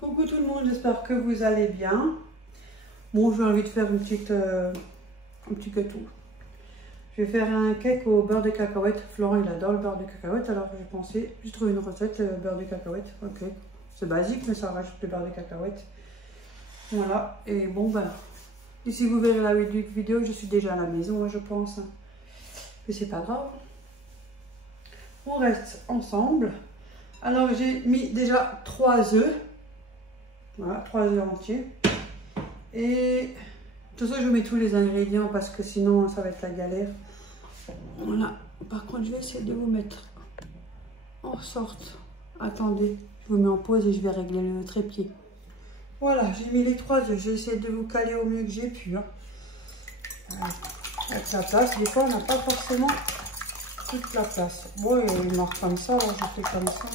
Coucou tout le monde, j'espère que vous allez bien. Bon, j'ai envie de faire un petit gâteau. Je vais faire un cake au beurre de cacahuète. Florent, il adore le beurre de cacahuète, alors j'ai pensé, j'ai trouvé une recette, beurre de cacahuète. Ok, c'est basique, mais ça rajoute le beurre de cacahuète. Voilà, et bon, ben, ici vous verrez la vidéo, je suis déjà à la maison, je pense. Mais c'est pas grave. On reste ensemble. Alors, j'ai mis déjà 3 œufs. Voilà, 3 œufs entiers. Et de toute façon, je mets tous les ingrédients parce que sinon, ça va être la galère. Voilà. Par contre, je vais essayer de vous mettre en sorte. Attendez, je vous mets en pause et je vais régler le trépied. Voilà, j'ai mis les 3 œufs. J'ai essayé de vous caler au mieux que j'ai pu. Hein. Avec la place, des fois, on n'a pas forcément toute la place. Bon, il marque comme ça, alors je fais comme ça.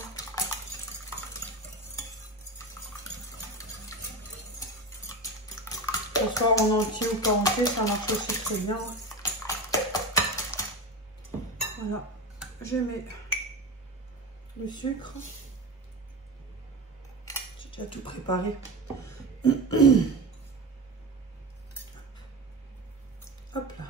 Que ce soit en entier ou pas entier, ça marche aussi très bien. Voilà, je mets le sucre. J'ai déjà tout préparé. Hop là.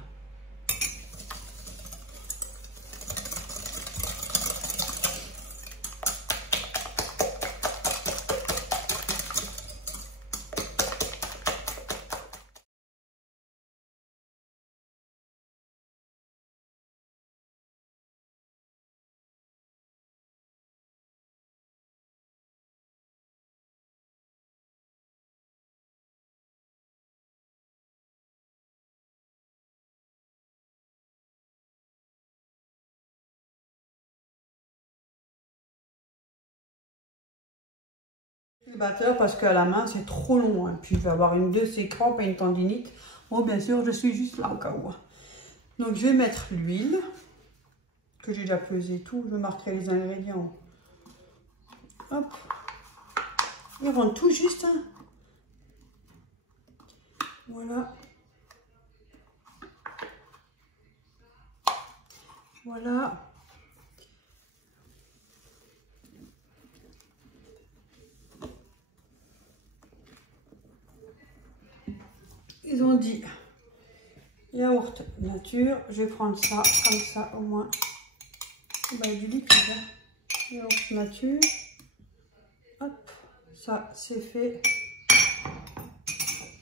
Le batteur parce qu'à la main c'est trop long. Hein. Puis je vais avoir une de ces crampes et une tendinite. Bon, bien sûr, je suis juste là au cas où. Donc je vais mettre l'huile que j'ai déjà pesé tout. Je marquerai les ingrédients. Hop. Il rentre tout juste. Hein. Voilà. Voilà. Ils ont dit yaourt nature. Je vais prendre ça comme ça au moins. Bah, du liquide. Hein. Yaourt nature. Hop. Ça c'est fait.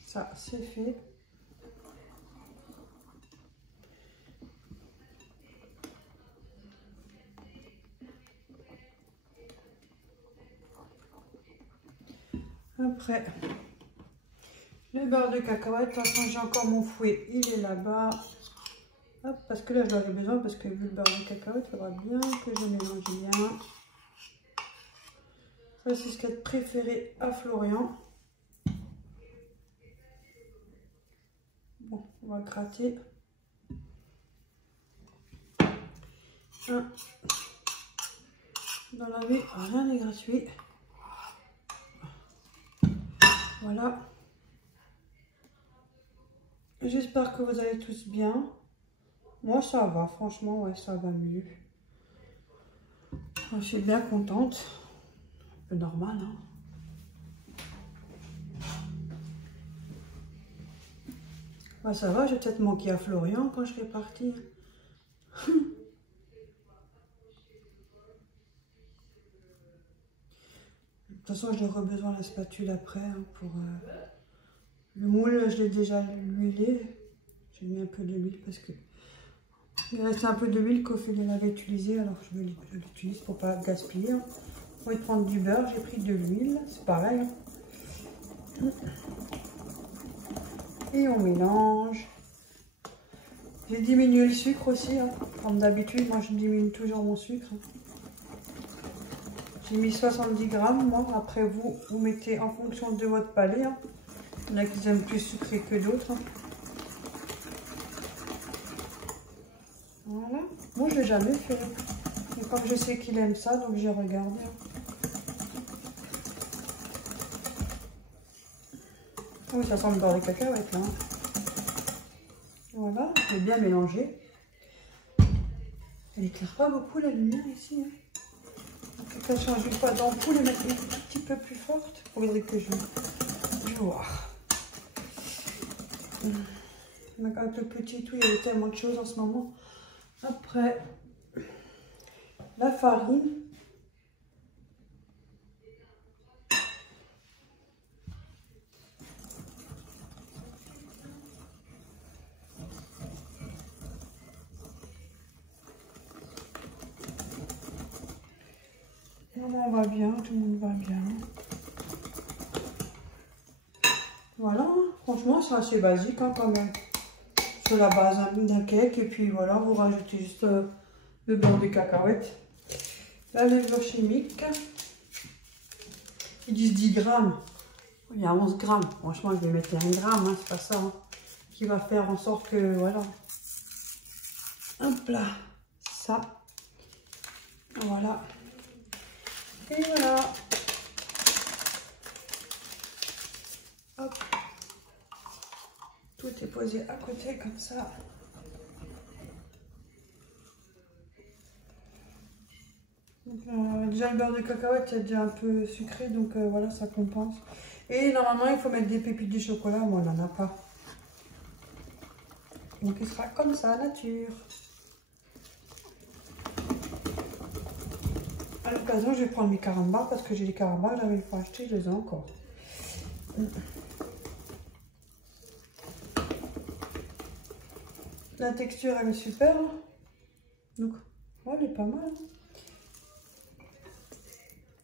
Ça c'est fait. Après, le beurre de cacahuète, de toute façon j'ai encore mon fouet, il est là-bas. Hop, parce que là j'en ai besoin, parce que vu le beurre de cacahuète, il faudra bien que je mélange bien. Ça c'est ce qu'il y a de préféré à Florian. Bon, on va gratter. Dans la vie, rien n'est gratuit. Voilà. J'espère que vous allez tous bien. Moi, ça va. Franchement, ouais, ça va mieux. Je suis bien contente. Un peu normal, hein. Bah, ça va, j'ai peut-être manqué à Florian quand je serai partie. De toute façon, j'aurai besoin de la spatule après hein, pour le moule. Je l'ai déjà huilé. J'ai mis un peu de l'huile parce que il restait un peu de l'huile qu'Ophélie l'avait utilisée. Alors je l'utilise pour pas gaspiller. Hein. Pour y prendre du beurre, j'ai pris de l'huile. C'est pareil. Hein. Et on mélange. J'ai diminué le sucre aussi. Hein. Comme d'habitude, moi je diminue toujours mon sucre. J'ai mis 70 grammes, moi. Après, vous mettez en fonction de votre palais. Hein. Il y en a qui aiment plus sucré que d'autres. Hein. Voilà. Moi, je ne l'ai jamais fait. Mais comme je sais qu'il aime ça, donc j'ai regardé. Oui, ça sent le beurre de cacahuète, là. Voilà, je vais bien mélanger. Elle éclaire pas beaucoup la lumière ici. Hein. peut-être changer pas d'ampoule et mettre une petit peu plus forte. Il faudrait que je vois. Avec le petit tout, il y a tellement de choses en ce moment. Après, la farine. Maman va bien, tout le monde va bien. Voilà, franchement c'est assez basique hein, quand même. Sur la base d'un cake et puis voilà, vous rajoutez juste le beurre de cacahuète. La levure chimique. Ils disent 10 grammes. Il y a 11 grammes. Franchement, je vais mettre 1 gramme, hein, c'est pas ça hein, qui va faire en sorte que voilà. Hop là, ça. Voilà. Et voilà. Hop. Tout est posé à côté comme ça. Donc, déjà le beurre de cacahuète est déjà un peu sucré, donc voilà, ça compense. Et normalement, il faut mettre des pépites de chocolat. Moi, on n'en a pas. Donc, il sera comme ça, nature. À l'occasion, je vais prendre mes carambars parce que j'ai les carambars que j'avais une fois acheté, je les ai encore. La texture, elle est super. Donc, ouais, elle est pas mal.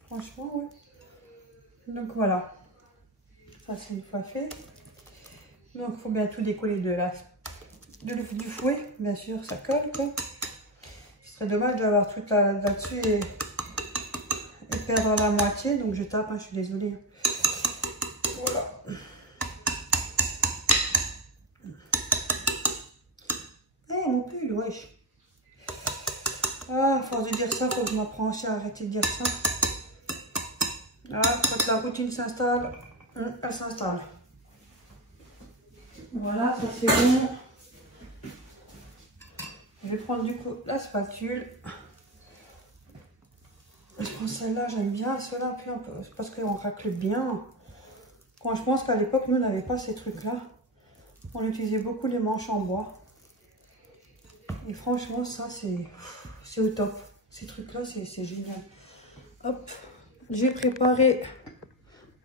Franchement, ouais. Donc, voilà. Ça, c'est une fois fait. Donc, il faut bien tout décoller du fouet. Bien sûr, ça colle, quoi. Ce serait dommage d'avoir tout là-dessus et perdre la moitié. Donc, je tape, hein, je suis désolée. Voilà. Eh, mon pull, wesh. Ah, à force de dire ça, faut que je m'apprends aussi à arrêter de dire ça. Ah, quand la routine s'installe, elle s'installe. Voilà, ça c'est bon. Je vais prendre du coup la spatule. Je prends celle-là, j'aime bien. Celle-là, puis un peu, parce qu'on racle bien. Quand je pense qu'à l'époque, nous, on n'avait pas ces trucs-là. On utilisait beaucoup les manches en bois. Et franchement, ça, c'est au top. Ces trucs-là, c'est génial. Hop, j'ai préparé...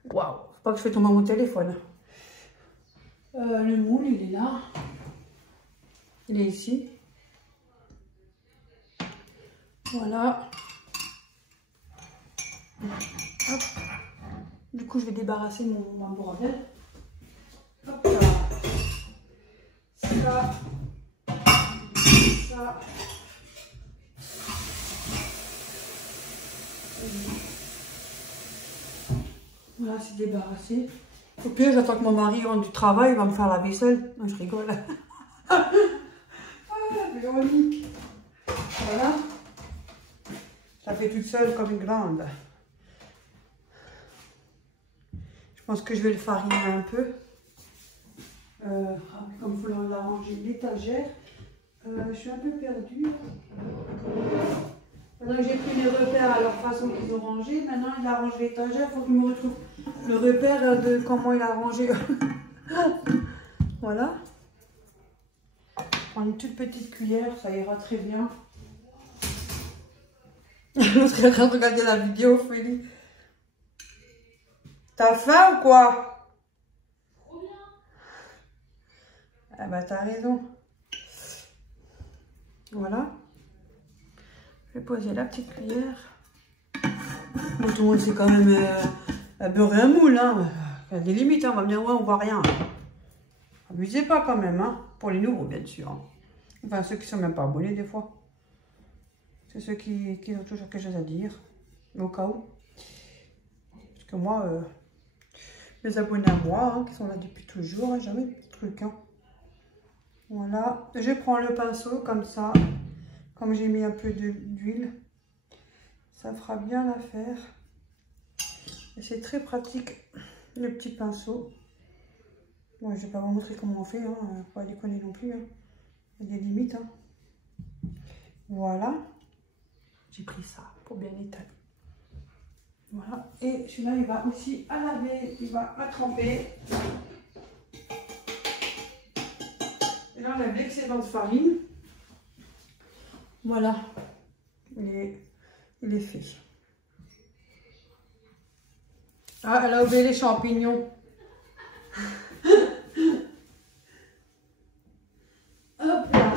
Waouh, faut pas que je fais tomber mon téléphone. Le moule, il est là. Il est ici. Voilà. Hop. Du coup, je vais débarrasser mon bordel. Hop là. Ça. Ça. Voilà, c'est débarrassé. Au pire, j'attends que mon mari rentre du travail, il va me faire la vaisselle. Non, je rigole. Ah, Véronique. Voilà. Je la fais toute seule comme une grande. Je pense que je vais le fariner un peu. Comme il faut l'arranger l'étagère. Je suis un peu perdue. Maintenant que j'ai pris les repères à leur façon qu'ils ont rangé, maintenant il arrange l'étagère. Il faut que je me retrouve le repère de comment il a rangé. Voilà. Prendre une toute petite cuillère, ça ira très bien. L'autre est en train de regarder la vidéo, Ophélie. T'as faim ou quoi? Ah bah t'as raison. Voilà. Je vais poser la petite cuillère. Bon, tout le monde c'est quand même beurrer un moule. Hein. Il y a des limites, hein. On va me dire ouais on voit rien. Abusez pas quand même, hein. Pour les nouveaux bien sûr. Hein. Enfin ceux qui sont même pas abonnés des fois. C'est ceux qui ont toujours quelque chose à dire. Au cas où. Parce que moi, les abonnés à moi, hein, qui sont là depuis toujours, hein, jamais de trucs. Hein. Voilà. Je prends le pinceau comme ça. Comme j'ai mis un peu d'huile. Ça fera bien l'affaire. Et c'est très pratique, le petit pinceau. Bon, je ne vais pas vous montrer comment on fait. Hein. Faut pas déconner non plus. Hein. Il y a des limites. Hein. Voilà. J'ai pris ça pour bien étaler. Voilà. Et celui-là, il va aussi à laver, il va à tremper. Et là, on a l'excédent de farine. Voilà. Il est fait. Ah, elle a oublié les champignons. Hop là.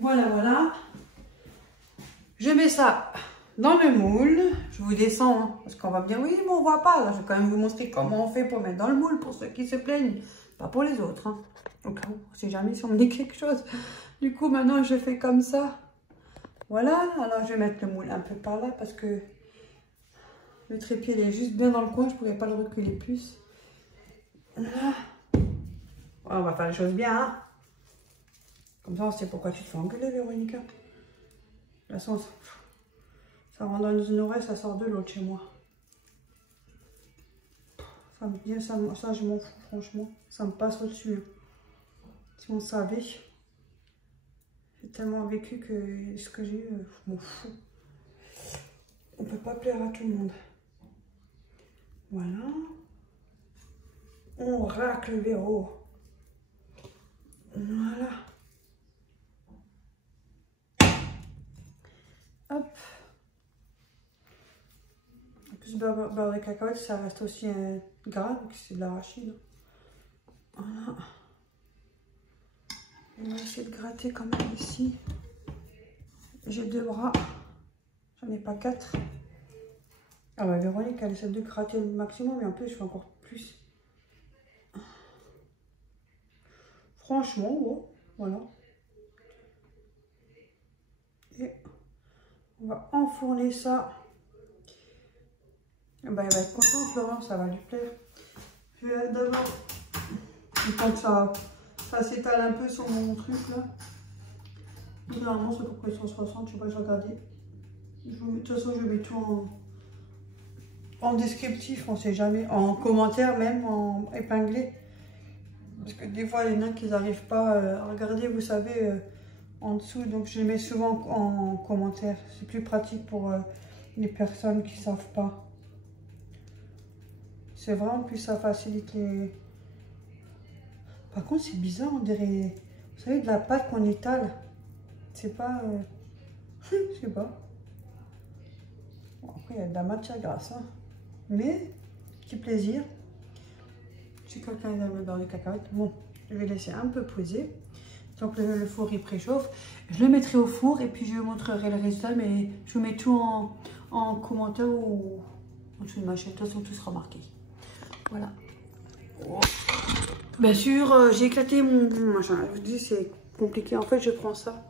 Voilà, voilà. Je mets ça dans le moule. Je vous descends, hein, parce qu'on va me dire, oui, mais on voit pas. Alors, je vais quand même vous montrer comment on fait pour mettre dans le moule, pour ceux qui se plaignent. Pas pour les autres. Hein. Au cas où, si jamais si on me dit quelque chose. Du coup, maintenant, je fais comme ça. Voilà. Alors, je vais mettre le moule un peu par là, parce que le trépied, il est juste bien dans le coin. Je ne pourrais pas le reculer plus. Voilà. On va faire les choses bien, hein. Comme ça, on sait pourquoi tu te fais engueuler, Véronica. De toute façon, ça rentre dans une oreille, ça sort de l'autre chez moi. Ça me dit, ça je m'en fous, franchement. Ça me passe au-dessus. Hein. Si on savait. J'ai tellement vécu que ce que j'ai eu, je m'en fous. On peut pas plaire à tout le monde. Voilà. On racle le verrou. Voilà. Hop. En plus, beurre de cacahuète, ça reste aussi gras, donc c'est de l'arachide. Voilà. On va essayer de gratter quand même ici. J'ai 2 bras. J'en ai pas 4. Ah bah Véronique, elle essaie de gratter le maximum, mais en plus, je fais encore plus. Franchement, bon, voilà. Et on va enfourner ça. Bah, il va être content, Florent, ça va lui plaire. Je vais d'abord, le temps que ça s'étale un peu sur mon truc là. Normalement, c'est à peu près 160, je sais pas, j'ai regardé. De toute façon, je mets tout en descriptif, on sait jamais, en commentaire même, en épinglé. Parce que des fois, il y en a qui n'arrivent pas à regarder, vous savez, en dessous. Donc, je les mets souvent en commentaire. C'est plus pratique pour les personnes qui ne savent pas. C'est vrai, en plus, ça facilite les... Par contre, c'est bizarre, on dirait... Vous savez, de la pâte qu'on étale. C'est pas... je sais pas. Bon, après, il y a de la matière grasse. Hein. Mais, petit plaisir. Si quelqu'un aime le beurre de cacahuète, bon, je vais laisser un peu poser. Donc le four il préchauffe. Je le mettrai au four et puis je vous montrerai le résultat. Mais je vous mets tout en commentaire ou en dessous de ma chaîne. De toute façon, tout sera marqué. Voilà. Oh. Bien sûr, j'ai éclaté mon machin. Je vous dis, c'est compliqué. En fait, je prends ça.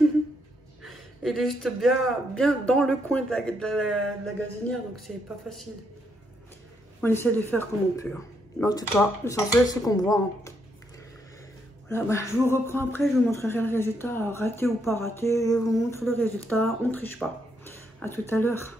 Il est juste bien dans le coin de la gazinière. Donc, c'est pas facile. On essaie de faire comme on peut. Hein. Mais en tout cas, l'essentiel, c'est qu'on voit. Hein. Voilà, bah, je vous reprends après. Je vous montrerai le résultat. Raté ou pas raté. Je vous montre le résultat. On ne triche pas. À tout à l'heure.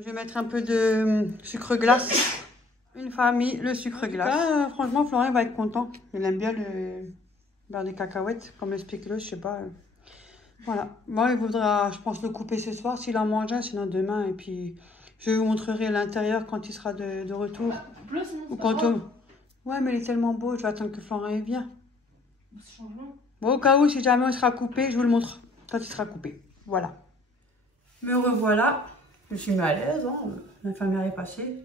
Je vais mettre un peu de sucre glace. Une famille, le sucre glace. Là, franchement, Florian va être content. Il aime bien le beurre de cacahuète, comme le spéculoos, je sais pas. Voilà. Moi, il faudra, je pense, le couper ce soir s'il en mange un, sinon demain. Et puis, je vous montrerai l'intérieur quand il sera de retour. Bleu, sinon, ou quand on... Ouais, mais il est tellement beau, je vais attendre que Florent vienne. Bon, au cas où, si jamais il sera coupé, je vous le montre quand il sera coupé. Voilà. Me revoilà. Je suis mis à l'aise, hein. L'infirmière est passée.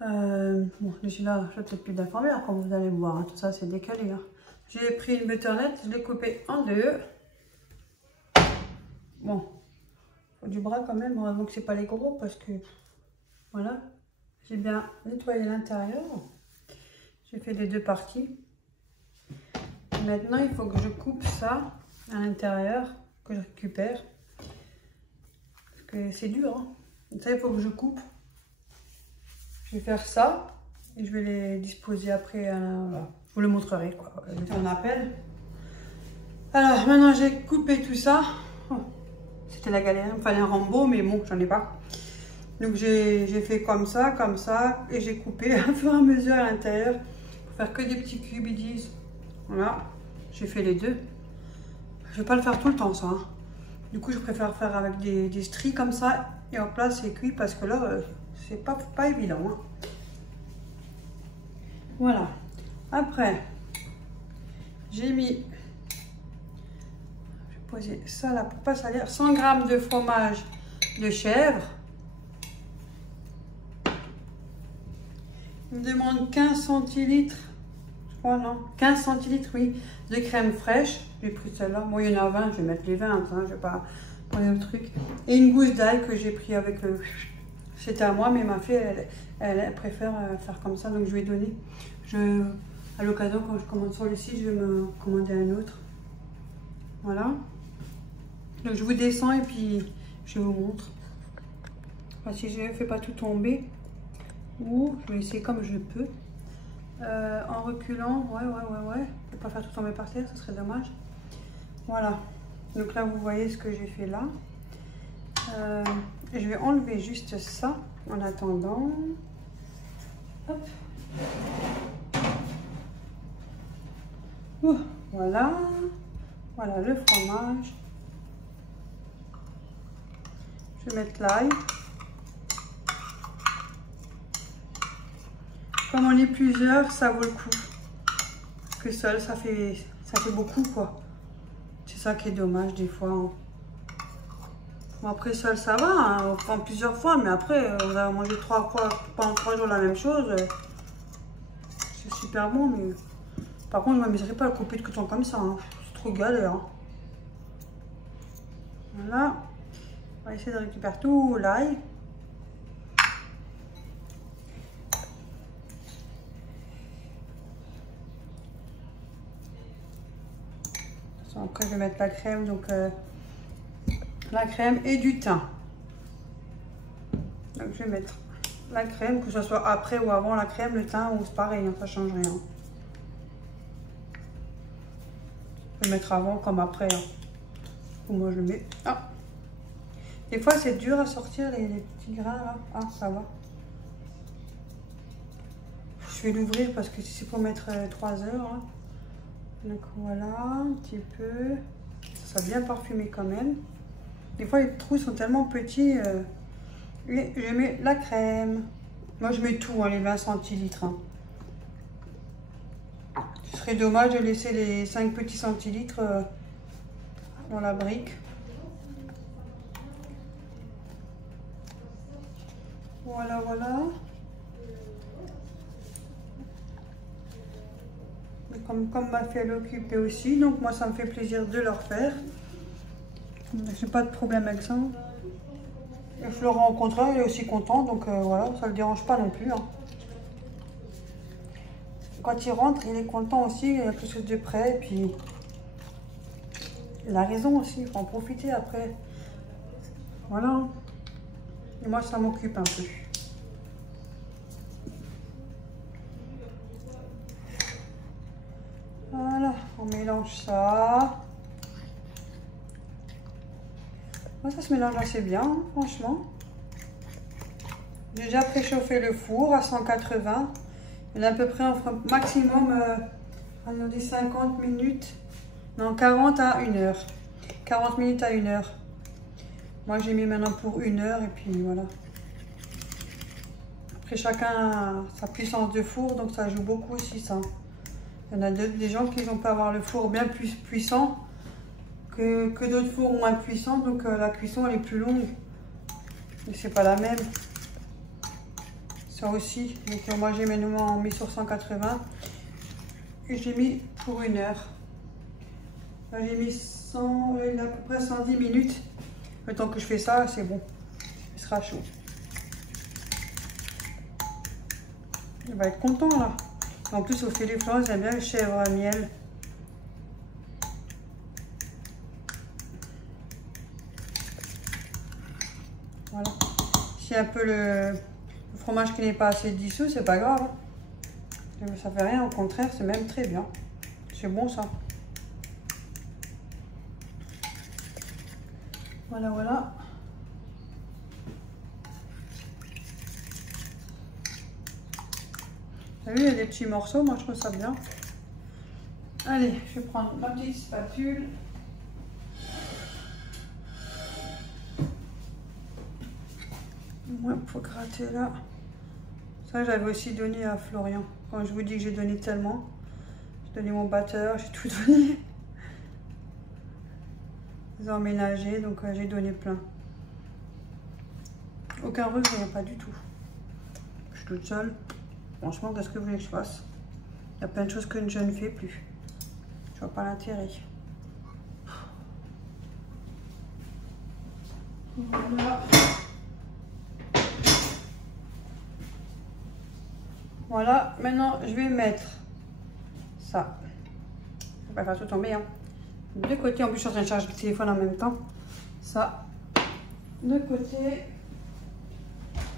Bon, je suis là, je n'ai peut-être plus d'infirmière, comme vous allez voir. Hein. Tout ça, c'est décalé. Hein. J'ai pris une butternut, je l'ai coupée en deux. Bon, faut du bras quand même, heureusement que c'est pas les gros parce que voilà, j'ai bien nettoyé l'intérieur. J'ai fait les deux parties. Maintenant, il faut que je coupe ça à l'intérieur, que je récupère. Parce que c'est dur, hein. Ça, il faut que je coupe. Je vais faire ça et je vais les disposer après. Voilà. Je vous le montrerai, quoi. On appelle. Alors, maintenant, j'ai coupé tout ça. Oh, c'était la galère. Il me fallait un Rambo, mais bon, j'en ai pas. Donc, j'ai fait comme ça, et j'ai coupé à fur et à mesure à l'intérieur pour faire que des petits cubes, ils disent. Voilà. J'ai fait les deux. Je vais pas le faire tout le temps, ça. Hein. Du coup, je préfère faire avec des stries comme ça. Et en place, c'est cuit parce que là, c'est pas évident. Hein. Voilà. Après, j'ai mis... Je vais poser ça là pour pas salir. 100 g de fromage de chèvre. Il me demande 15 centilitres. Je crois, non. 15 centilitres, oui, de crème fraîche. J'ai pris celle-là. Bon, il y en a 20. Je vais mettre les 20. Hein, je vais pas prendre le truc. Et une gousse d'ail que j'ai pris avec le... C'était à moi, mais ma fille, elle préfère faire comme ça. Donc, je lui ai donné. À l'occasion, quand je commande sur le site, je vais me commander un autre. Voilà. Donc, je vous descends et puis je vous montre. Enfin, si je ne fais pas tout tomber, ou je vais essayer comme je peux. En reculant, ouais. Je ne vais pas faire tout tomber par terre, ce serait dommage. Voilà. Donc là, vous voyez ce que j'ai fait là. Je vais enlever juste ça en attendant. Hop. Voilà. Voilà le fromage. Je vais mettre l'ail. Comme on est plusieurs, ça vaut le coup. Parce que seul, ça fait beaucoup, quoi. C'est ça qui est dommage des fois. Hein. Bon, après, seul, ça va. Hein. On prend plusieurs fois, mais après, on va manger 3 fois pendant 3 jours la même chose. C'est super bon, mais... Par contre, je ne m'amuserai pas à le couper de coton comme ça. Hein. C'est trop galère. Hein. Voilà. On va essayer de récupérer tout l'ail. Après, je vais mettre la crème, donc la crème et du thym. Donc, je vais mettre la crème, que ce soit après ou avant la crème, le thym, ou c'est pareil, hein, ça change rien. Je vais mettre avant comme après. Hein. Moi, je le mets. Ah. Des fois, c'est dur à sortir les petits grains là. Ah, ça va. Je vais l'ouvrir parce que c'est pour mettre 3 heures. Hein. Donc voilà, un petit peu. Ça sera bien parfumé quand même. Des fois, les trous sont tellement petits. Et je mets la crème. Moi, je mets tout, hein, les 20 centilitres. Hein. Ce serait dommage de laisser les 5 petits centilitres dans la brique. Voilà, voilà. Comme ma fille elle est occupée aussi, donc moi ça me fait plaisir de leur faire. J'ai pas de problème avec ça. Et Florent au contraire il est aussi content, donc voilà, ça le dérange pas non plus. Hein. Quand il rentre, il est content aussi, il y a quelque chose de prêt, et puis il a raison aussi, il faut en profiter après. Voilà. Et moi ça m'occupe un peu. Voilà, on mélange ça. Ça se mélange assez bien, hein, franchement. J'ai déjà préchauffé le four à 180. Il est à peu près un maximum, on dit 50 minutes, non 40 à 1 heure. 40 minutes à 1 heure. Moi j'ai mis maintenant pour 1 heure et puis voilà. Après chacun a sa puissance de four, donc ça joue beaucoup aussi ça. Il y en a des gens qui vont pas avoir le four bien plus puissant que d'autres fours moins puissants, donc la cuisson elle est plus longue. Mais c'est pas la même. Ça aussi, donc moi j'ai maintenant mis sur 180 et j'ai mis pour 1 heure. Là j'ai mis 100, il a à peu près 110 minutes. Le temps que je fais ça, c'est bon. Il sera chaud. Il va être content là. En plus au filet Florent, j'aime bien le chèvre à miel. Voilà. Si un peu le fromage qui n'est pas assez dissous, c'est pas grave. Ça fait rien, au contraire, c'est même très bien. C'est bon ça. Voilà, voilà. Vous avez vu, il y a des petits morceaux, moi je trouve ça bien. Allez, je vais prendre ma petite spatule. Ouais, pour gratter là. Ça, j'avais aussi donné à Florian. Quand je vous dis que j'ai donné tellement, j'ai donné mon batteur, j'ai tout donné. Ils ont emménagé, donc j'ai donné plein. Aucun regret, pas du tout. Je suis toute seule. Franchement, qu'est-ce que vous voulez que je fasse? Il y a plein de choses que je ne fais plus. Je vois pas l'intérêt. Voilà. Voilà, maintenant je vais mettre ça. Je vais pas faire tout tomber. Hein. De côté, en plus je suis en train de charger le téléphone en même temps. Ça, de côté,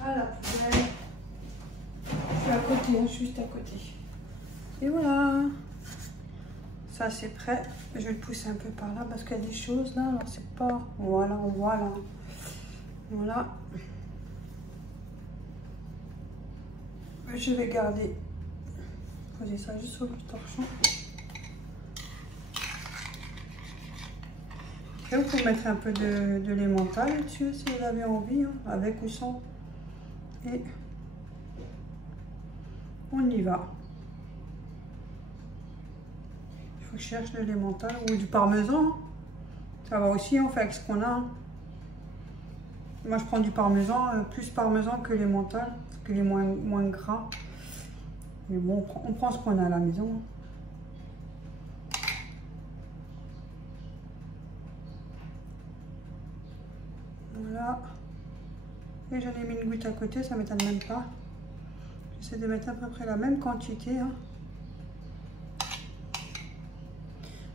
à la poubelle. Je suis à côté, hein, juste à côté. Et voilà. Ça c'est prêt. Je vais le pousser un peu par là parce qu'il y a des choses là. Alors c'est pas. Voilà, voilà. Voilà. Je vais garder. Poser ça juste sur le torchon. Et vous pouvez mettre un peu de l'emmental dessus si vous avez envie, hein, avec ou sans. Et on y va. Il faut que je cherche de l'emmental ou du parmesan. Ça va aussi, on fait avec ce qu'on a. Hein. Moi je prends du parmesan, plus parmesan que l'emmental, parce qu'il est moins gras. Mais bon, on prend ce qu'on a à la maison. Hein. Voilà. Et j'en ai mis une goutte à côté, ça ne m'étonne même pas. J'essaie de mettre à peu près la même quantité. Hein.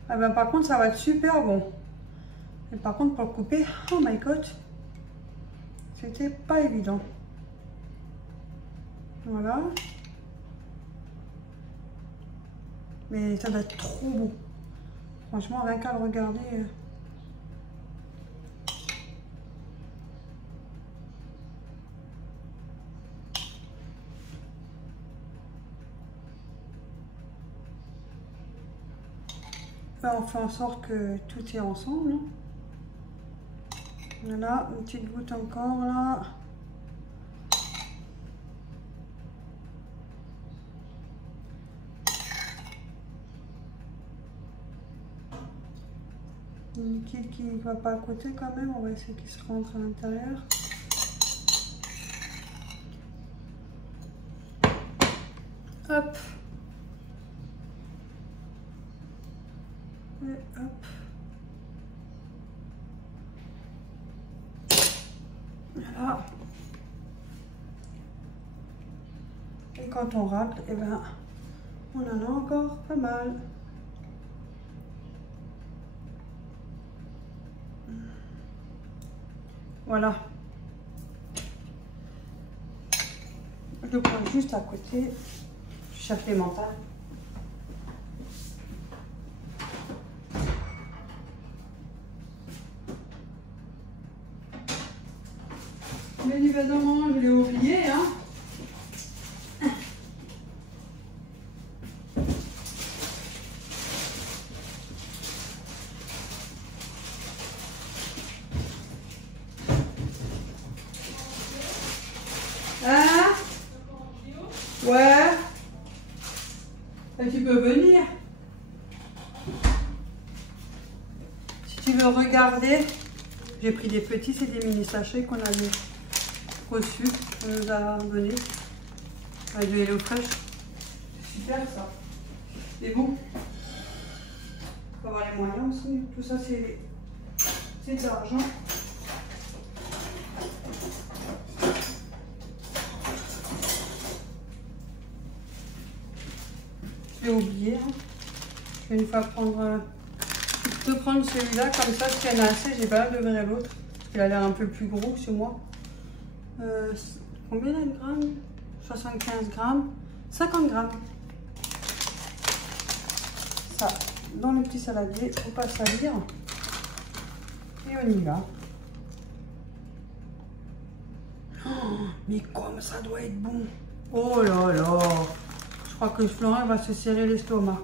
Ah ben, par contre, ça va être super bon. Et par contre, pour le couper, oh my god, c'était pas évident. Voilà. Mais ça va être trop beau. Franchement, rien qu'à le regarder. On fait en sorte que tout est ensemble. Voilà, une petite goutte encore là. Une liquide qui ne va pas à côté quand même, on va essayer qu'il se rentre à l'intérieur. Hop. Et hop. Voilà. Et quand on racle, eh ben, on en a encore pas mal. Voilà. Je le prends juste à côté. Je cherche les mentales. Bien évidemment, je l'ai oublié, hein. Ouais. Et tu peux venir. Si tu veux regarder, j'ai pris des petits, c'est des mini sachets qu'on avait reçus, qu'on nous a donnés. Avec de l'eau fraîche. C'est super ça. Mais bon, il faut avoir les moyens aussi. Tout ça, c'est de l'argent. J'ai oublié. Hein. Je vais une fois prendre. Je peux prendre celui-là comme ça, s'il y en a assez, j'ai pas d'ouvrir l'autre. Il a l'air un peu plus gros que chez moi. Combien de grammes? 75 grammes. 50 grammes. Ça, dans le petit saladier, faut pas salir. Et on y va. Oh, mais comme ça doit être bon. Oh là là. Je crois que Florent va se serrer l'estomac.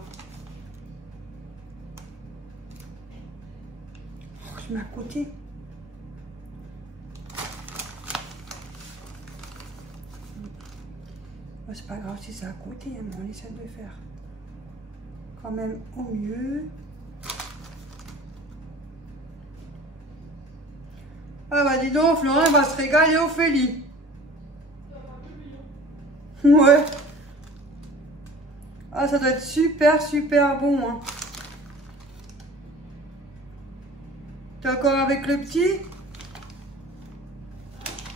Oh, je mets à côté. Oh, c'est pas grave si c'est à côté, hein, mais on essaie de le faire quand même au mieux. Ah bah dis donc, Florent va se régaler, Ophélie. Ouais. Ah, ça doit être super, super bon. Hein. T'es encore avec le petit?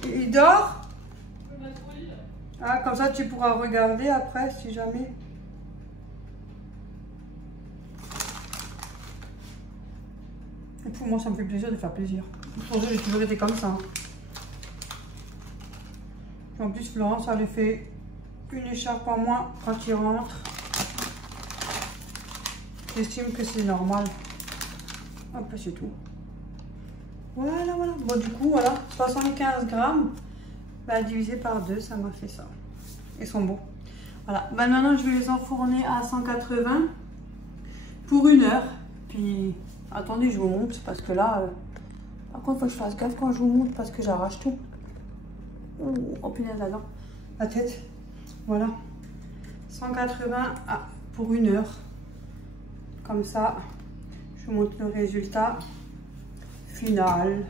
Il dort? Ah, comme ça, tu pourras regarder après, si jamais. Et pour moi, ça me fait plaisir de faire plaisir. Pour eux, j'ai toujours été comme ça. Hein. En plus, Florent, ça lui fait une écharpe en moins quand il rentre. J'estime que c'est normal. Hop, c'est tout. Voilà, voilà. Bon, du coup, voilà, 75 grammes. Bah, divisé par 2, ça m'a fait ça. Ils sont beaux. Voilà. Bah, maintenant, je vais les enfourner à 180 pour 1 heure. Puis, attendez, je vous montre parce que là, par contre, il faut que je fasse gaffe quand je vous montre parce que j'arrache tout. Oh, punaise, là-dedans. La tête. Voilà. 180 pour 1 heure. Comme ça, je vous montre le résultat final.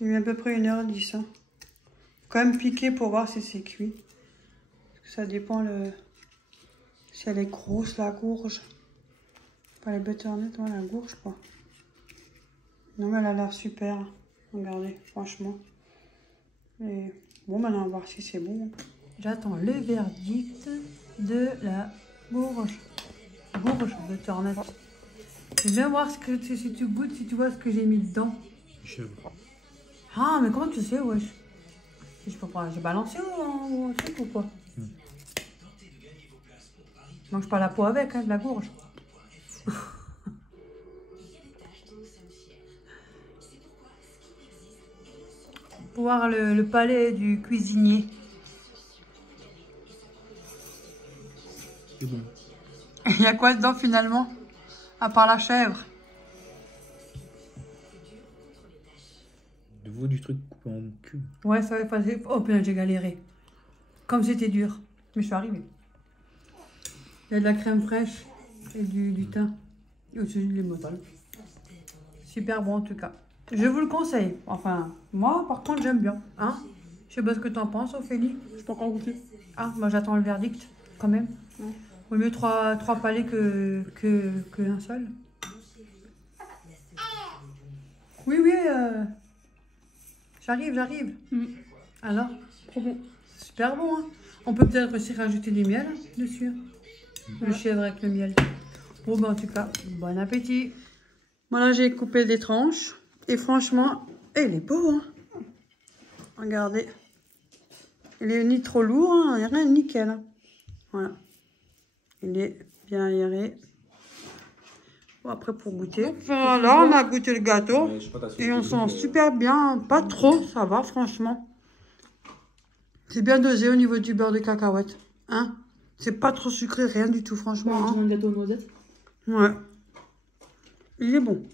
J'ai mis à peu près 1h10. Hein. Quand même piquer pour voir si c'est cuit. Parce que ça dépend si elle est grosse la gourge. Pas les butternuts, ouais, la gourge quoi. Non mais elle a l'air super. Regardez, franchement. Et bon, maintenant on va voir si c'est bon. J'attends le verdict de la gourge. Gourge butternut. Je viens voir si tu goûtes, si tu vois ce que j'ai mis dedans. Ah, mais comment tu sais, wesh? Je peux pas, j'ai balancé ou un truc ou quoi? Je mange pas la peau avec, hein, de la gourge. Pour voir le palais du cuisinier. C'est bon. Il y a quoi dedans finalement? À part la chèvre. De veau du truc coupé en cube. Ouais, ça va passer. Oh putain, j'ai galéré. Comme c'était dur. Mais je suis arrivée. Il y a de la crème fraîche et du thym. Et au-dessus du limotol. Super bon en tout cas. Je vous le conseille. Enfin, moi par contre j'aime bien. Hein? Je sais pas ce que t'en penses, Ophélie. Je peux encore goûter. Ah, moi j'attends le verdict quand même. Ouais. Vaut mieux trois palais que un seul. Oui, oui. J'arrive. Alors, trop bon. Super bon. Hein. On peut peut-être aussi rajouter du miel dessus. Le chèvre avec le miel. Bon, ben en tout cas, bon appétit. Voilà, j'ai coupé des tranches. Et franchement, il est beau. Hein. Regardez. Il est ni trop lourd, hein. Il n'y a rien de nickel. Hein. Voilà. Il est bien aéré. Bon, après, pour goûter. Donc, là, on a goûté le gâteau. Et on sent super bien. Pas trop, ça va, franchement. C'est bien dosé au niveau du beurre de cacahuète. Hein? C'est pas trop sucré, rien du tout, franchement. Ouais, un gâteau noisette. Ouais. Il est bon.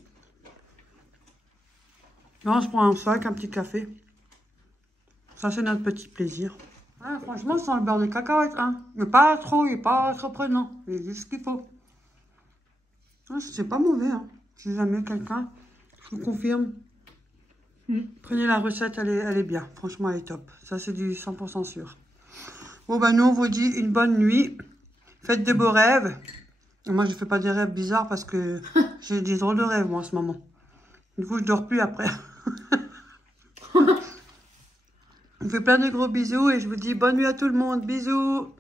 Là, on se prend un sac, un petit café. Ça, c'est notre petit plaisir. Ah, franchement, sans le beurre de cacahuète, hein. Mais pas trop, il n'est pas trop prenant. Il est juste ce qu'il faut. Ah, c'est pas mauvais, hein. Si jamais quelqu'un, je vous confirme. Prenez la recette, elle est bien. Franchement, elle est top. Ça, c'est du 100% sûr. Bon, ben, nous, on vous dit une bonne nuit. Faites de beaux rêves. Et moi, je ne fais pas des rêves bizarres parce que j'ai des drôles de rêves, moi, en ce moment. Du coup, je dors plus après. Je vous fais plein de gros bisous et je vous dis bonne nuit à tout le monde. Bisous.